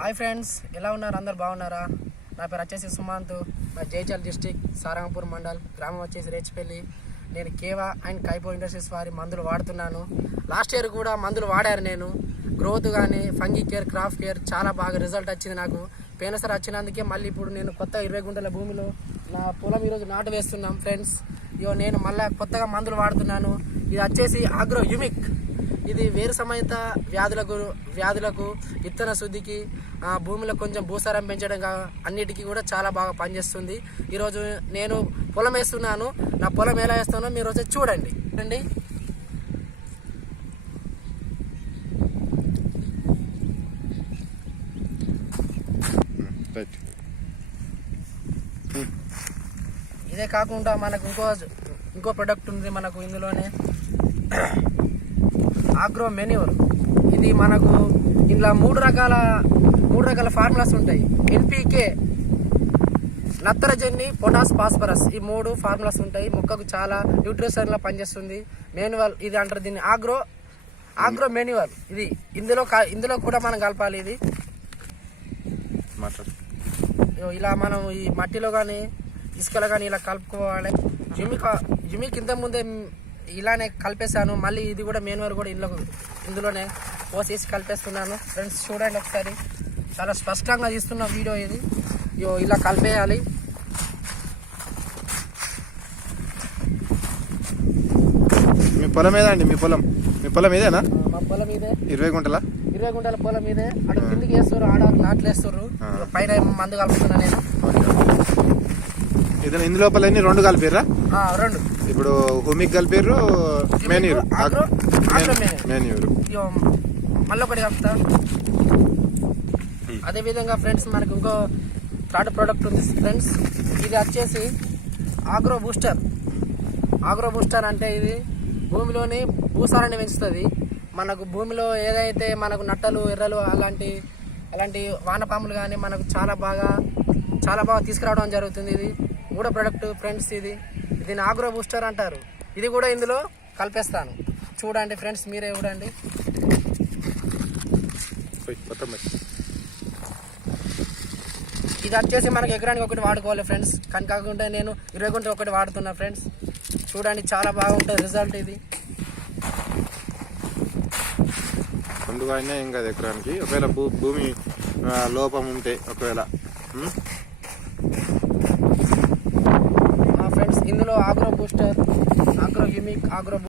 Hi friends, ఎలా ఉన్నారు? అందరు బాగున్నారా? నా పేరు వచ్చేసి సుమాంత్. మా జైచల్ డిస్టిక్ సారంగపూర్ మండల్, గ్రామం వచ్చేసి రేచిపల్లి. నేను కేవా అండ్ కైపో ఇండస్ట్రీస్ వారి మందులు వాడుతున్నాను. లాస్ట్ ఇయర్ కూడా మందులు వాడారు. నేను గ్రోత్ కానీ ఫంగీ కేర్, క్రాప్ కేర్ చాలా బాగా రిజల్ట్ వచ్చింది నాకు. పోయినసారి వచ్చినందుకే మళ్ళీ ఇప్పుడు నేను కొత్త 20 గుంటల భూమిలో నా పొలం ఈరోజు నాటు వేస్తున్నాం ఫ్రెండ్స్. ఇగో నేను మళ్ళీ కొత్తగా మందులు వాడుతున్నాను. ఇది వచ్చేసి ఆగ్రో యుమిక్. ఇది వేరు సమేత వ్యాధులకు విత్తన శుద్ధికి, భూమిలో కొంచెం భూసారం పెంచడం అన్నిటికీ కూడా చాలా బాగా పనిచేస్తుంది. ఈరోజు నేను పొలం వేస్తున్నాను. నా పొలం ఎలా వేస్తానో మీరు వచ్చి చూడండి. ఇదే కాకుండా మనకు ఇంకో ప్రొడక్ట్ ఉంది మనకు ఇందులోనే, ఆగ్రో మెన్యూర్. ఇది మనకు ఇందులో మూడు రకాల ఫార్ములాస్ ఉంటాయి. ఎన్పికే, నత్రజని, పొటాస్, ఫాస్ఫరస్, ఈ 3 ఫార్ములాస్ ఉంటాయి. మొక్కకు చాలా న్యూట్రిషన్లా పనిచేస్తుంది. మాన్యువల్ ఇది అంటారు దీన్ని, ఆగ్రో మెన్యూర్. ఇది ఇందులో కూడా మనం కలపాలి. ఇది ఇలా మనం ఈ మట్టిలో కానీ ఇసుకలో కానీ ఇలా కలుపుకోవాలి. జిమిక్ ఇంత ముందే ఇలానే కలిపేసాను. మళ్ళీ ఇది కూడా మెన్యూర్ కూడా ఇందులోనే పోసేసి కలిపేస్తున్నాను. ఫ్రెండ్స్ చూడండి ఒకసారి, చాలా స్పష్టంగా తీస్తున్న వీడియో ఇది. ఇలా కలిపేయాలి. మీ పొలం ఏదా అండి? మీ పొలం ఇదేనా? మా పొలం ఇదే. 20 గుంటల పొలం ఇదే. అటు కిందికి వేస్తారు, ఆడ నాట్లు వేస్తారు. పైన మందు కలుపుతున్నా నేను. ఇందు లోపల 2 కలిపిర్రా? 2. ఇప్పుడు హుమిక్ కలిపిర్రు, మెన్యూర్. మళ్ళీ ఒకటి కలుపుతా. అదే విధంగా ఫ్రెండ్స్ మనకు ఇంకో థర్డ్ ప్రోడక్ట్ ఉంది ఫ్రెండ్స్. ఇది వచ్చేసి ఆగ్రో బూస్టర్ అంటే ఇది భూమిలోని భూసారాన్ని పెంచుతుంది. మనకు భూమిలో ఏదైతే మనకు నట్టలు, ఎర్రలు అలాంటి వానపాములు కానీ మనకు చాలా బాగా తీసుకురావడం జరుగుతుంది. ఇది 3వ ప్రోడక్ట్ ఫ్రెండ్స్. దీన్ని ఆగ్రో బూస్టర్ అంటారు. ఇది కూడా ఇందులో కలిపేస్తాను. చూడండి ఫ్రెండ్స్, మీరే చూడండి. ఇది వచ్చేసి మనకి ఎకరానికి ఒకటి వాడుకోవాలి ఫ్రెండ్స్. కానీ కాకుండా నేను 20 గుంటలు ఒకటి వాడుతున్నా ఫ్రెండ్స్. చూడండి, చాలా బాగుంటుంది రిజల్ట్. ఇది ముందుగా అయినా ఏం కాదు ఎకరానికి. ఒకవేళ భూమి లోపం ఉంటే ఒకవేళ ఫ్రెండ్స్ ఇందులో ఆగ్రో బూస్టర్, ఆగ్రో యుమిక్, ఆగ్రో